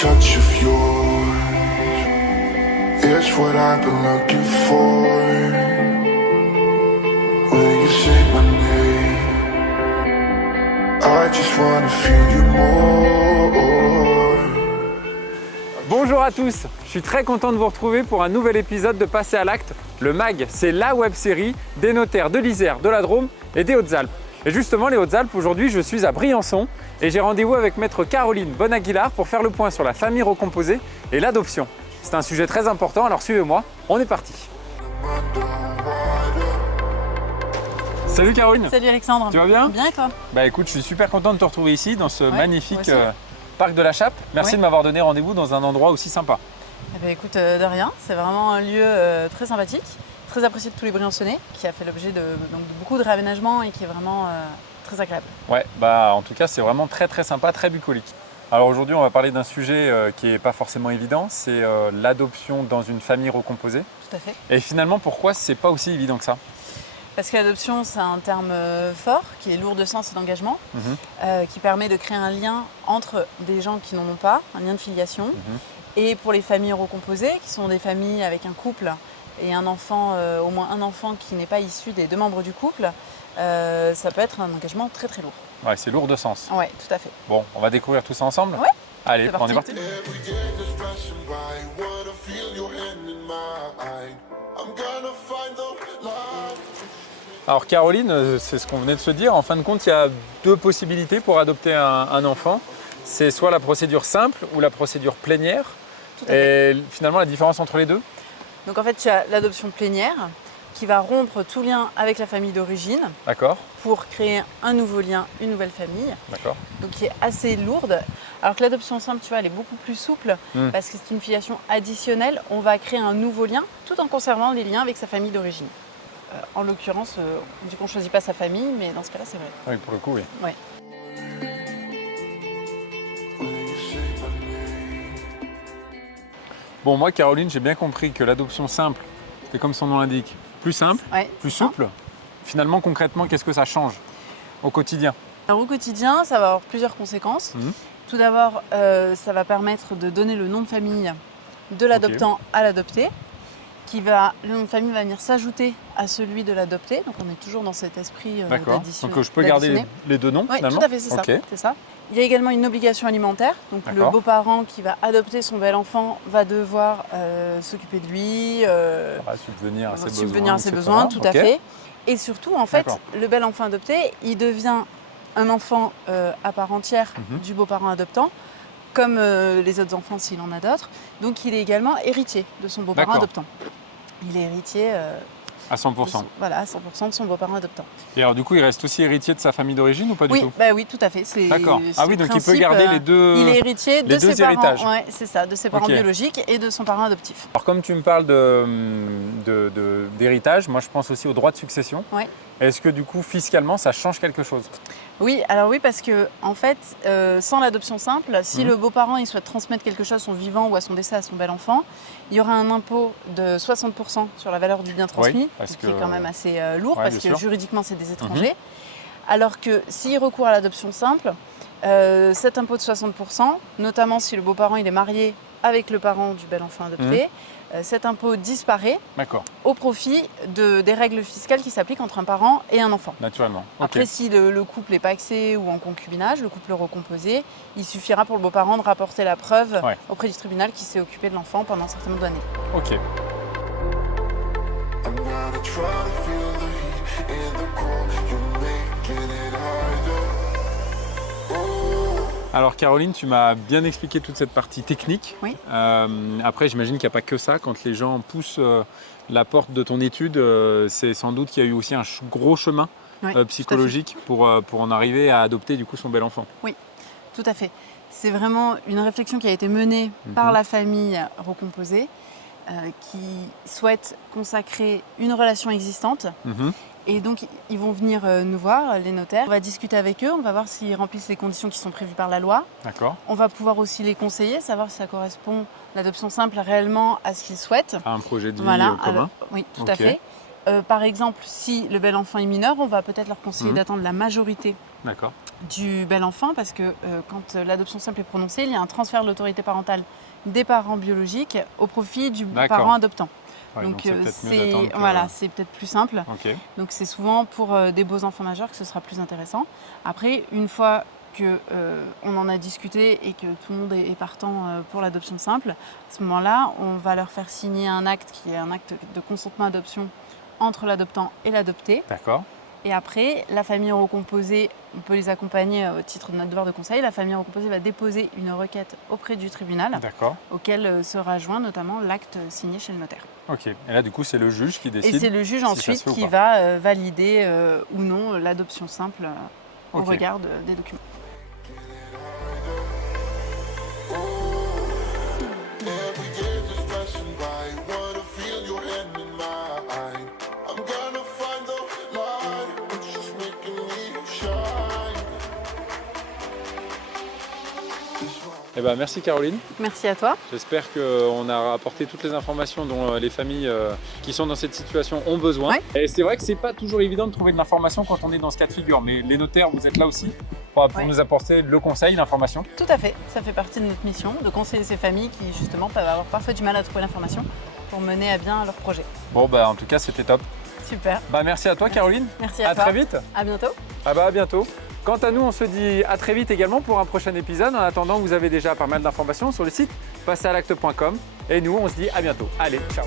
touch of yours is what I've been looking for. Will you say my name? I just wanna feel you more. Bonjour à tous, je suis très content de vous retrouver pour un nouvel épisode de Passer à l'acte. Le MAG, c'est la web-série des notaires de l'Isère, de la Drôme et des Hautes-Alpes. Et justement, les Hautes-Alpes, aujourd'hui, je suis à Briançon et j'ai rendez-vous avec maître Caroline Bonaguilar pour faire le point sur la famille recomposée et l'adoption. C'est un sujet très important, alors suivez-moi, on est parti. Salut Caroline. Salut Alexandre. Tu vas bien? Bien et toi? Bah écoute, je suis super content de te retrouver ici dans ce magnifique moi aussi. parc de la Chappe. Merci de m'avoir donné rendez-vous dans un endroit aussi sympa. Eh ben, écoute, de rien, c'est vraiment un lieu très sympathique, très apprécié de tous les Briançonnais, qui a fait l'objet de beaucoup de réaménagements et qui est vraiment très agréable. Ouais, bah en tout cas c'est vraiment très sympa, très bucolique. Alors aujourd'hui on va parler d'un sujet qui n'est pas forcément évident, c'est l'adoption dans une famille recomposée. Tout à fait. Et finalement pourquoi c'est pas aussi évident que ça? Parce que l'adoption, c'est un terme fort, qui est lourd de sens et d'engagement, qui permet de créer un lien entre des gens qui n'en ont pas, un lien de filiation. Et pour les familles recomposées, qui sont des familles avec un couple et un enfant, au moins un enfant qui n'est pas issu des deux membres du couple, ça peut être un engagement très lourd. Ouais, c'est lourd de sens. Ouais, tout à fait. Bon, on va découvrir tout ça ensemble? Ouais. Allez, C'est on est parti. parti. Every day just flashing by, wanna feel your hand in mine. I'm gonna find the light. Alors Caroline, c'est ce qu'on venait de se dire, en fin de compte il y a deux possibilités pour adopter un enfant. C'est soit la procédure simple ou la procédure plénière. Tout à fait. Et finalement la différence entre les deux? Donc en fait, tu as l'adoption plénière qui va rompre tout lien avec la famille d'origine D'accord, pour créer un nouveau lien, une nouvelle famille, d'accord. donc qui est assez lourde. Alors que l'adoption simple, tu vois, elle est beaucoup plus souple parce que c'est une filiation additionnelle. On va créer un nouveau lien tout en conservant les liens avec sa famille d'origine. En l'occurrence, on dit qu'on ne choisit pas sa famille, mais dans ce cas-là, c'est vrai. Oui, pour le coup, oui. Ouais. Will you say my name? Bon, moi, Caroline, j'ai bien compris que l'adoption simple, c'est comme son nom l'indique, plus simple, Ouais, plus c'est ça. souple. Finalement, concrètement, qu'est-ce que ça change au quotidien? Alors, au quotidien, ça va avoir plusieurs conséquences. Tout d'abord, ça va permettre de donner le nom de famille de l'adoptant à l'adopté. Le nom de famille va venir s'ajouter à celui de l'adopté. Donc on est toujours dans cet esprit D'accord. d'addition. Donc je peux garder les deux noms Oui, finalement? tout à fait, c'est Ok. ça, c'est ça. Il y a également une obligation alimentaire. Donc le D'accord. beau-parent qui va adopter son bel enfant va devoir s'occuper de lui, Subvenir à ses subvenir à ses etc. besoins, tout à Ok. fait. Et surtout, en fait, D'accord. le bel enfant adopté, il devient un enfant à part entière du beau-parent adoptant, comme les autres enfants s'il en a d'autres. Donc il est également héritier de son beau-parent D'accord. adoptant. Il est héritier À 100%. voilà, à 100% de son beau-parent adoptant. Et alors du coup, il reste aussi héritier de sa famille d'origine ou pas du Oui, tout? bah oui, tout à fait. D'accord. C'est Ah oui, le donc il peut principe, garder les deux. Il est héritier les de deux ses parents. héritages. Ouais, c'est ça, de ses parents Ok. biologiques et de son parent adoptif. Alors comme tu me parles d'héritage, moi je pense aussi aux droits de succession. Ouais. Est-ce que du coup, fiscalement, ça change quelque chose? Oui, alors oui, parce que en fait, sans l'adoption simple, si le beau-parent il souhaite transmettre quelque chose à son vivant ou à son décès à son bel enfant, il y aura un impôt de 60% sur la valeur du bien transmis, parce qui est que- quand même assez lourd, Ouais, parce bien que sûr. juridiquement c'est des étrangers. Alors que s'il recourt à l'adoption simple, cet impôt de 60%, notamment si le beau-parent il est marié avec le parent du bel enfant adopté, cet impôt disparaît D'accord, au profit des règles fiscales qui s'appliquent entre un parent et un enfant. naturellement. Après, Ok. si le couple est pacsé ou en concubinage, le couple recomposé, il suffira pour le beau-parent de rapporter la preuve Ouais. auprès du tribunal qui s'est occupé de l'enfant pendant un certain nombre d'années. Ok. I'm gonna try to feel the heat in the cold. You're making it harder. Alors Caroline, tu m'as bien expliqué toute cette partie technique. Oui. Après, j'imagine qu'il n'y a pas que ça. Quand les gens poussent la porte de ton étude, c'est sans doute qu'il y a eu aussi un gros chemin Oui, tout à fait. psychologique pour en arriver à adopter du coup son bel enfant. Tout à fait. C'est vraiment une réflexion qui a été menée par la famille recomposée qui souhaite consacrer une relation existante. Et donc, ils vont venir nous voir, les notaires. On va discuter avec eux, on va voir s'ils remplissent les conditions qui sont prévues par la loi. D'accord. On va pouvoir aussi les conseiller, savoir si ça correspond, l'adoption simple, réellement à ce qu'ils souhaitent. À un projet de vie Voilà, commun. oui, tout à Ok. fait. par exemple, si le bel enfant est mineur, on va peut-être leur conseiller d'attendre la majorité D'accord. du bel enfant parce que quand l'adoption simple est prononcée, il y a un transfert de l'autorité parentale des parents biologiques au profit du parent adoptant. Ouais, donc c'est peut-être mieux c'est d'attendre que- voilà, c'est peut-être plus simple. Ok. Donc c'est souvent pour des beaux enfants majeurs que ce sera plus intéressant. Après, une fois que on en a discuté et que tout le monde est partant pour l'adoption simple, à ce moment-là, on va leur faire signer un acte qui est un acte de consentement adoption entre l'adoptant et l'adopté. D'accord. Et après, la famille recomposée, on peut les accompagner au titre de notre devoir de conseil. La famille recomposée va déposer une requête auprès du tribunal, D'accord. auquel sera joint notamment l'acte signé chez le notaire. Ok. Et là, du coup, c'est le juge qui décide. Et c'est le juge si ça ensuite se fait ou qui pas. va valider ou non l'adoption simple au Ok. regard des documents. Every day just passing by, wanna feel your hand in mine. I'm gonna find the light, it's just making me shine. Eh ben, merci Caroline. Merci à toi. J'espère qu'on a apporté toutes les informations dont les familles qui sont dans cette situation ont besoin. Ouais. Et c'est vrai que c'est pas toujours évident de trouver de l'information quand on est dans ce cas de figure, mais les notaires, vous êtes là aussi pour Ouais. nous apporter le conseil, l'information. Tout à fait. Ça fait partie de notre mission de conseiller ces familles qui justement peuvent avoir parfois du mal à trouver l'information pour mener à bien leur projet. Bon, bah en tout cas, c'était top. Super. Bah merci à toi Caroline. Merci à toi. très vite. À bientôt. Ah bah à bientôt. Quant à nous, on se dit à très vite également pour un prochain épisode. En attendant, vous avez déjà pas mal d'informations sur le site passealacte.com. Et nous, on se dit à bientôt. Allez, ciao.